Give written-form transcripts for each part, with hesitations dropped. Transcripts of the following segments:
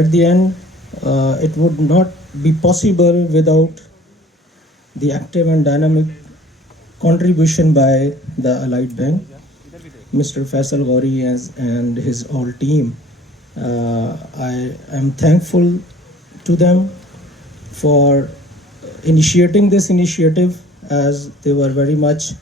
At the end, it would not be possible without the active and dynamic contribution by the Allied Bank, Mr. Faisal Ghori and his whole team. I am thankful to them for initiating this initiative, as they were very much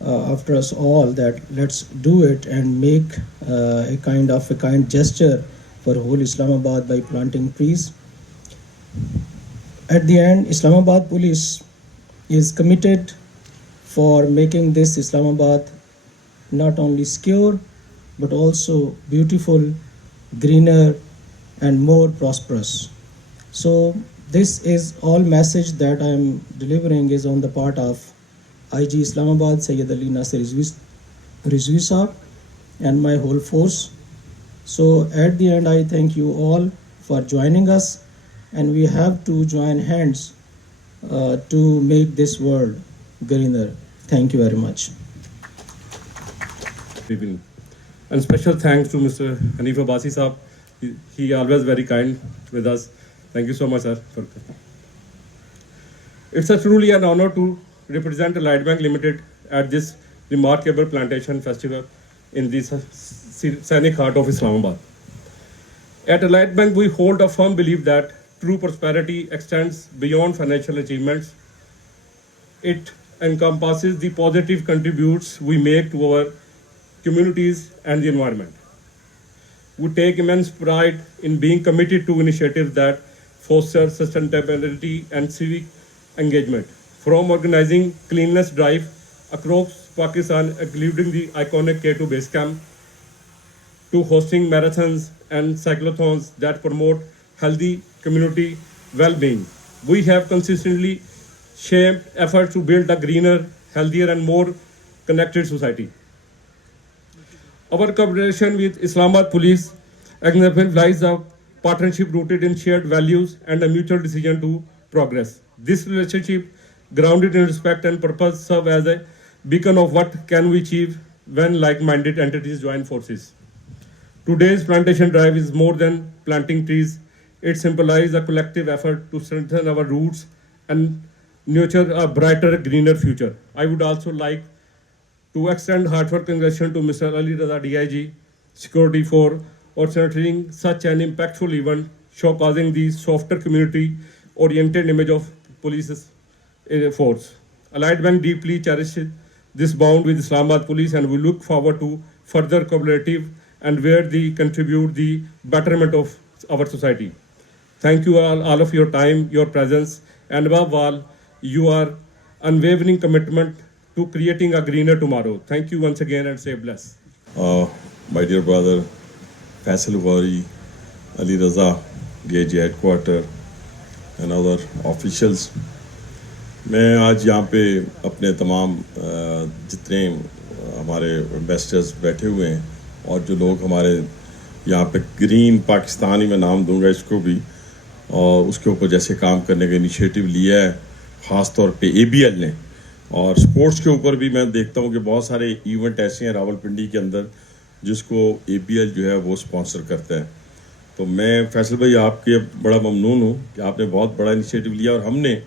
after us all that let's do it and make a kind gesture for whole Islamabad by planting trees. At the end, Islamabad police is committed for making this Islamabad not only secure but also beautiful, greener, and more prosperous. So this is all message that I am delivering is on the part of IG Islamabad Sayyid Ali Nasir Rizvi Saab and my whole force. So at the end, I thank you all for joining us, and we have to join hands to make this world greener. Thank you very much. And special thanks to Mr. Hanif Abbasi Saab. He always very kind with us. Thank you so much, sir. It's a truly an honor to represent Allied Bank Limited at this remarkable plantation festival in the scenic heart of Islamabad. At Allied Bank, we hold a firm belief that true prosperity extends beyond financial achievements. It encompasses the positive contributions we make to our communities and the environment. We take immense pride in being committed to initiatives that foster sustainability and civic engagement, from organizing cleanliness drive across Pakistan, including the iconic K2 base camp, to hosting marathons and cyclothons that promote healthy community well-being. We have consistently shaped efforts to build a greener, healthier, and more connected society. Our collaboration with Islamabad Police exemplifies a partnership rooted in shared values and a mutual decision to progress. This relationship, grounded in respect and purpose, serves as a beacon of what can we achieve when like-minded entities join forces. Today's plantation drive is more than planting trees. It symbolizes a collective effort to strengthen our roots and nurture a brighter, greener future. I would also like to extend heartfelt congratulations to Mr. Ali Raza DIG Security for orchestrating such an impactful event, showcasing the softer community-oriented image of police force. Allied Bank deeply cherishes this bond with Islamabad Police, and we look forward to further collaborative and where they contribute the betterment of our society. Thank you all of your time, your presence, and above all, your unwavering commitment to creating a greener tomorrow. Thank you once again and stay blessed. My dear brother, Faisal Ghori, Ali Raza, DIG headquarter, and other officials. मैं आज यहाँ पे अपने तमाम जितने हमारे investors बैठे हुए हैं और जो लोग हमारे यहाँ पे ग्रीन पाकिस्तानी में नाम दूंगा इसको भी, और उसके ऊपर जैसे काम करने का इनिशिएटिव लिया है ख़ास तौर पे ABL ने, और स्पोर्ट्स के ऊपर भी मैं देखता हूँ कि बहुत सारे इवेंट ऐसे हैं रावलपिंडी के अंदर जिसको ABL जो है वो स्पॉन्सर करता है। तो मैं फैसल भाई आपके बड़ा ममनून हूँ कि आपने बहुत बड़ा इनिशिएटिव लिया, और हमने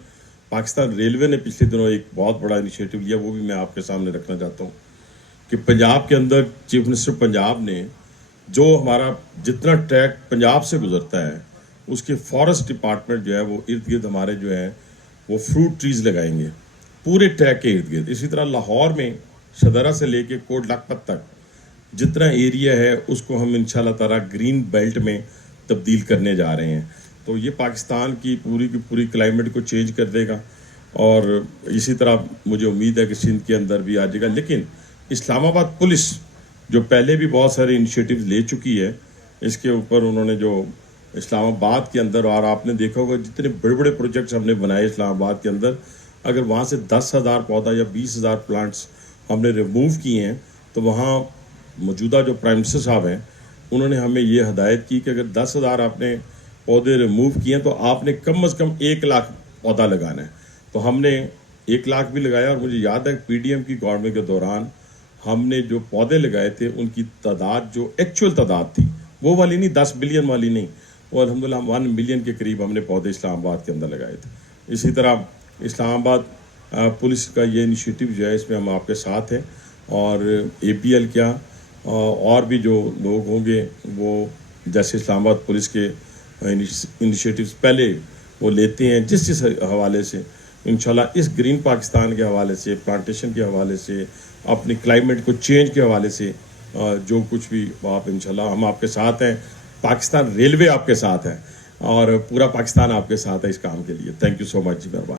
पाकिस्तान रेलवे ने पिछले दिनों एक बहुत बड़ा इनिशिएटिव लिया, वो भी मैं आपके सामने रखना चाहता हूँ कि पंजाब के अंदर चीफ मिनिस्टर पंजाब ने जो हमारा जितना ट्रैक पंजाब से गुजरता है उसके फॉरेस्ट डिपार्टमेंट जो है वो इर्द गिर्द हमारे जो है वो फ्रूट ट्रीज़ लगाएंगे पूरे ट्रैक के इर्द गिर्द। इसी तरह लाहौर में शदरा से लेके कोट लखपत तक जितना एरिया है उसको हम इंशाल्लाह ताला ग्रीन बेल्ट में तब्दील करने जा रहे हैं। तो ये पाकिस्तान की पूरी क्लाइमेट को चेंज कर देगा, और इसी तरह मुझे उम्मीद है कि सिंध के अंदर भी आ जाएगा। लेकिन इस्लामाबाद पुलिस जो पहले भी बहुत सारे इनिशिएटिव ले चुकी है, इसके ऊपर उन्होंने जो इस्लामाबाद के अंदर, और आपने देखा होगा जितने बड़े बड़े प्रोजेक्ट्स हमने बनाए इस्लामाबाद के अंदर, अगर वहाँ से 10,000 पौधा या 20,000 प्लांट्स हमने रिमूव किए हैं, तो वहाँ मौजूदा जो प्राइम मिनिस्टर साहब हैं उन्होंने हमें ये हदायत की कि अगर 10,000 आपने पौधे रिमूव किए हैं तो आपने कम से कम 1 लाख पौधा लगाना है। तो हमने 1 लाख भी लगाया, और मुझे याद है PDM की गवर्नमेंट के दौरान हमने जो पौधे लगाए थे उनकी तादाद जो एक्चुअल तादाद थी वो वाली नहीं, 10 बिलियन वाली नहीं, اور الحمدللہ 1 ملین کے قریب ہم نے پودے اسلام آباد کے اندر لگائے تھے. اسی طرح اسلام آباد پولیس کا یہ انیشیٹو جو ہے اس میں ہم آپ کے ساتھ ہیں, اور APL کیا اور بھی جو لوگ ہوں گے وہ جیسے اسلام آباد پولیس کے انیشیٹوز پہلے وہ لیتے ہیں جس حوالے سے انشاءاللہ اس گرین پاکستان کے حوالے سے, پلانٹیشن کے حوالے سے, اپنی کلائمیٹ کو چینج کے حوالے سے جو کچھ بھی آپ انشاءاللہ ہم آپ کے ساتھ ہیں. پاکستان ریلوے آپ کے ساتھ ہے اور پورا پاکستان آپ کے ساتھ ہے اس کام کے لیے. تھینک یو سو مچ جی. مہربانی.